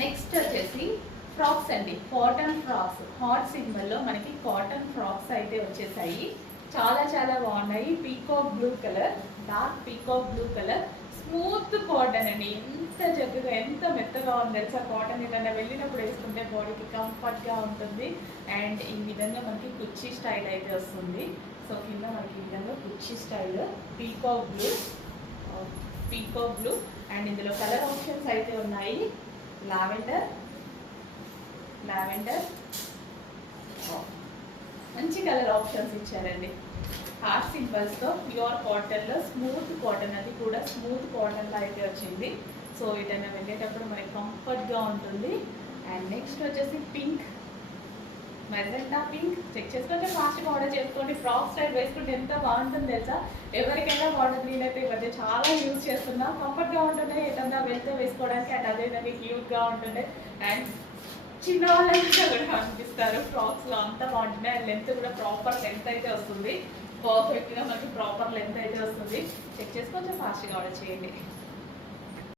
Next వచ్చేసి frocks అండి, cotton frocks. Hot సింబల్లో మనకి కాటన్ ఫ్రాక్స్ అయితే వచ్చేసాయి. చాలా చాలా బాగున్నాయి. Peacock blue colour, dark peacock blue colour, smooth cotton అండి. ఎంత చక్కగా ఎంత మెత్తగా ఉంది తెలుసా కాటన్. ఏదైనా వెళ్ళినప్పుడు వేసుకుంటే బాడీకి కంఫర్ట్గా ఉంటుంది. అండ్ ఈ విధంగా మనకి కుర్చీ స్టైల్ అయితే వస్తుంది. సో కింద మనకి ఈ విధంగా కుర్చీ స్టైల్ పీకాక్ బ్లూ. అండ్ ఇందులో కలర్ ఆప్షన్స్ అయితే ఉన్నాయి. లావెండర్, మంచి కలర్ ఆప్షన్స్ ఇచ్చారండి. హార్ట్ సింబల్స్తో ప్యూర్ కాటన్లో స్మూత్ కాటన్, అది కూడా స్మూత్ కాటన్లో అయితే వచ్చింది. సో ఏదైనా వెళ్ళేటప్పుడు మనకి కంఫర్ట్గా ఉంటుంది. అండ్ నెక్స్ట్ వచ్చేసి పింక్, మెజెంటా పింక్. చెక్ చేసుకుంటే ఫాస్ట్గా ఆర్డర్ చేసుకోండి. ఫ్రాక్ స్టైల్ వేసుకుంటే ఎంత బాగుంటుంది తెలుసా. ఎవరికైనా ఆర్డర్ నేనైతే ఈ మధ్య చాలా యూజ్ చేస్తున్నా. కంఫర్ట్గా ఉంటుంది, ఏదన్నా వెళ్తే వేసుకోవడానికి. అండ్ అదేవిధంగా క్యూట్గా ఉంటుంది. అండ్ చిన్న వాళ్ళంతా కూడా అనిపిస్తారు ఫ్రాక్స్లో, అంత బాగుంటున్నాయి. అండ్ లెంత్ కూడా ప్రాపర్ లెంత్ అయితే వస్తుంది. పర్ఫెక్ట్గా మనకి ప్రాపర్ లెంత్ అయితే వస్తుంది. చెక్ చేసి కొంచెం ఫాస్ట్గా ఆర్డర్ చేయండి.